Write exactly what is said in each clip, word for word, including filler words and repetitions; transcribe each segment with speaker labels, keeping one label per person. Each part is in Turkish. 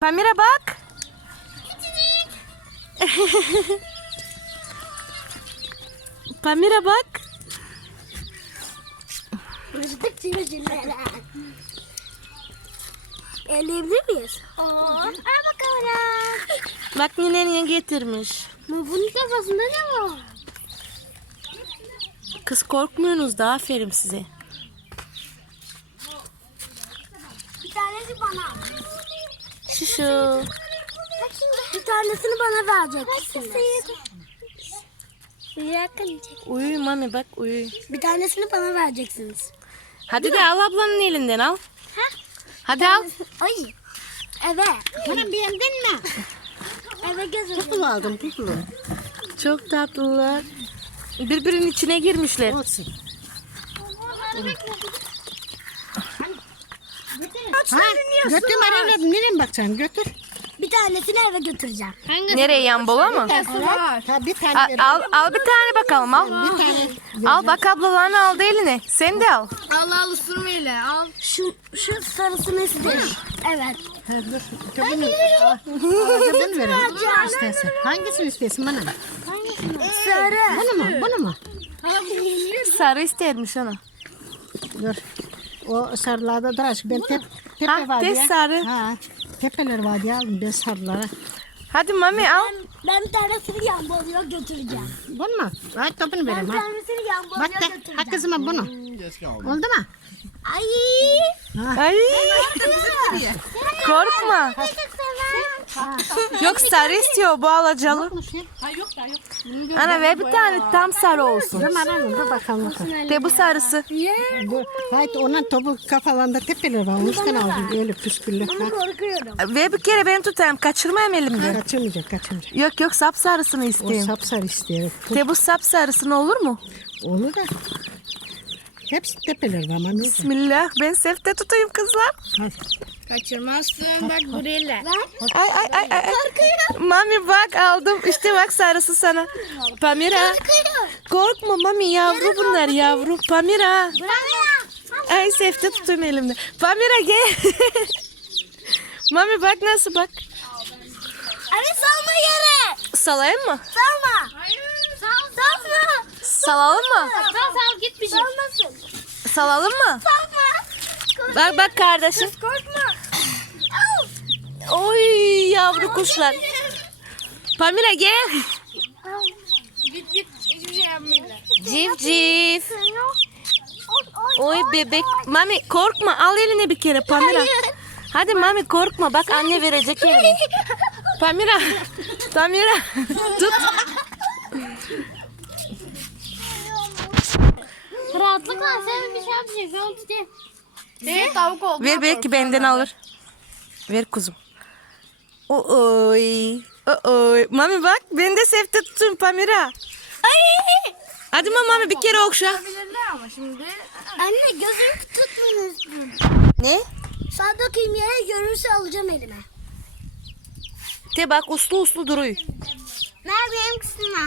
Speaker 1: Pamira bak. Pamira bak.
Speaker 2: Elleyebilir miyiz? Aa, al bakalım.
Speaker 1: Bak ninen getirmiş.
Speaker 2: Ama bunun kafasında ne var?
Speaker 1: Kız korkmuyorsunuz da aferin size.
Speaker 2: Bir tanesi bana.
Speaker 1: Şuşu.
Speaker 2: Bir tanesini bana vereceksiniz.
Speaker 1: Uyu mami bak uyu.
Speaker 2: Bir tanesini bana vereceksiniz.
Speaker 1: Hadi de al ablanın elinden al. Hadi al.
Speaker 2: Ay. Evet. Bana beğendin mi? Eve gözüm.
Speaker 3: Putlu aldım putlu.
Speaker 1: Çok tatlılar. Birbirinin içine girmişler.
Speaker 3: Olsun. Ha, götür Meryem, nereye bakacaksın? Götür.
Speaker 2: Bir tanesini eve götüreceğim.
Speaker 1: Nereye, Yambola mı?
Speaker 3: Evet. Ha, bir tane
Speaker 1: Al,
Speaker 3: ver.
Speaker 1: al, al bir tane bakalım al.
Speaker 3: Bir tane.
Speaker 1: Al bak ablalarını aldı eline. Sen de al.
Speaker 4: Allah al ısırmayla al.
Speaker 2: Şu şu sarısını istedim. Evet.
Speaker 3: Ha, dur. Köpünü. Ağzından verelim. İstersen. Hangisini istiyorsun bana?
Speaker 2: Sarı.
Speaker 3: Bunu mu? Bunu mu?
Speaker 1: Sarı istermiş ona.
Speaker 3: Dur. O sarılarda dur aşkım. Ben tep, tepe
Speaker 1: Ha,
Speaker 3: var
Speaker 1: tez
Speaker 3: ya.
Speaker 1: sarı.
Speaker 3: Ha, tepeler var ya aldım ben sarılara.
Speaker 1: Hadi mami al.
Speaker 2: Ben bir tanesini yamboluyor götüreceğim.
Speaker 3: Bunu mu? Ay topunu
Speaker 2: Ben
Speaker 3: vereyim
Speaker 2: bir
Speaker 3: ha.
Speaker 2: tanesini yamboluyor
Speaker 3: Bak da ha
Speaker 2: götüreceğim.
Speaker 3: kızıma bunu. Oldu mu?
Speaker 2: Ay.
Speaker 1: Ay. Korkma. Yok sarı istiyor bu alacalı.
Speaker 4: Ha yok da yok.
Speaker 1: Ana ver bir tane tam sarı olsun.
Speaker 3: Dur alalım dur bakalım bakalım.
Speaker 1: De bu sarısı.
Speaker 3: Dur. Haydi onun topu kafalarında tepeler var. Ondan aldım öyle püsküllü. Ha.
Speaker 2: Korkuyorum.
Speaker 1: Ver bir kere ben tutayım. Kaçırmayayım elimden.
Speaker 3: Kaçırmayacak kaçırmayacak.
Speaker 1: Yok yok sapsarısını
Speaker 3: O
Speaker 1: isteyeyim.
Speaker 3: sapsarı istiyor.
Speaker 1: De bu sapsarısını olur mu?
Speaker 3: Onu da. Hepsi tepeler var ama neyse.
Speaker 1: Bismillah. Ben sefte tutayım kızlar.
Speaker 3: Hadi.
Speaker 4: Kaçırmazsın bak buraya.
Speaker 1: Ay ay ay ay. Mami bak aldım. İşte bak sarısı sana. Pamira. Korkma mami yavru bunlar yavru. Pamira. Ay sefte tutayım elimde. Pamira gel. Mami bak nasıl bak.
Speaker 2: Anne salma yere.
Speaker 1: Salayım mı?
Speaker 2: Salma. Hayır. Sal, salma.
Speaker 1: Salalım mı?
Speaker 2: Sal sal git bir şey. Salmasın.
Speaker 1: Salalım mı?
Speaker 2: Salma.
Speaker 1: Bak bak kardeşim.
Speaker 2: Korkma.
Speaker 1: Oy yavru kuşlar. Pamira gel.
Speaker 4: Git git hiçbir şey yapmayla.
Speaker 1: Cif cif. Oy bebek. Mami korkma al eline bir kere Pamira. Hadi Mami korkma bak anne verecek eline. Pamira. Pamira. Tut.
Speaker 2: Rahatlıkla sen bir şey yapacaksın. Onu tutayım.
Speaker 4: Evet tavuk oldu.
Speaker 1: Ver belki benden alır. Ver kuzum. Oy. Oy. Mami bak ben de sefte tutayım Pamira. Hadi Mami bir kere okşa.
Speaker 4: Bilirler ama şimdi.
Speaker 2: Anne gözünü tutmayın.
Speaker 1: Ne?
Speaker 2: Sağ dökeyim yere görürse alacağım elime.
Speaker 1: De bak uslu uslu duruyor.
Speaker 2: Ver benim kısmına.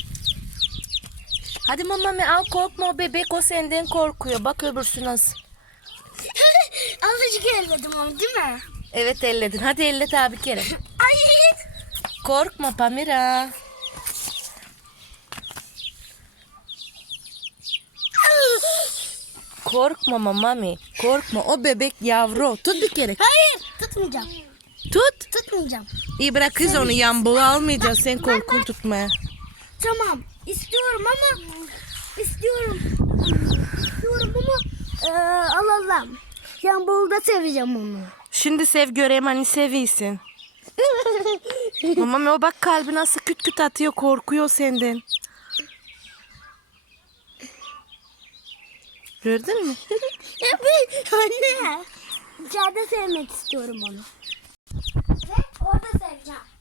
Speaker 1: Hadi Mami al korkma o bebek o senden korkuyor. Bak öbürsü nasıl.
Speaker 2: Azıcık elledim onu değil mi?
Speaker 1: Evet elledin. Hadi ellet abi bir kere.
Speaker 2: Ay.
Speaker 1: Korkma Pamira. Korkma Mami. Korkma o bebek yavru. Tut bir kere.
Speaker 2: Hayır tutmayacağım.
Speaker 1: Tut.
Speaker 2: Tutmayacağım.
Speaker 1: İyi bırak kız onu yambulu almayacağız. Sen korkun tutmaya.
Speaker 2: Tamam istiyorum ama istiyorum. İstiyorum ama e, alalım. Yambulda seveceğim onu.
Speaker 1: Şimdi sev göreyim hani seviyorsun. Mami o bak kalbi nasıl küt küt atıyor korkuyor senden. Gördün mü?
Speaker 2: Evet anne. İçeride sevmek istiyorum onu. Ve orada seveceğim.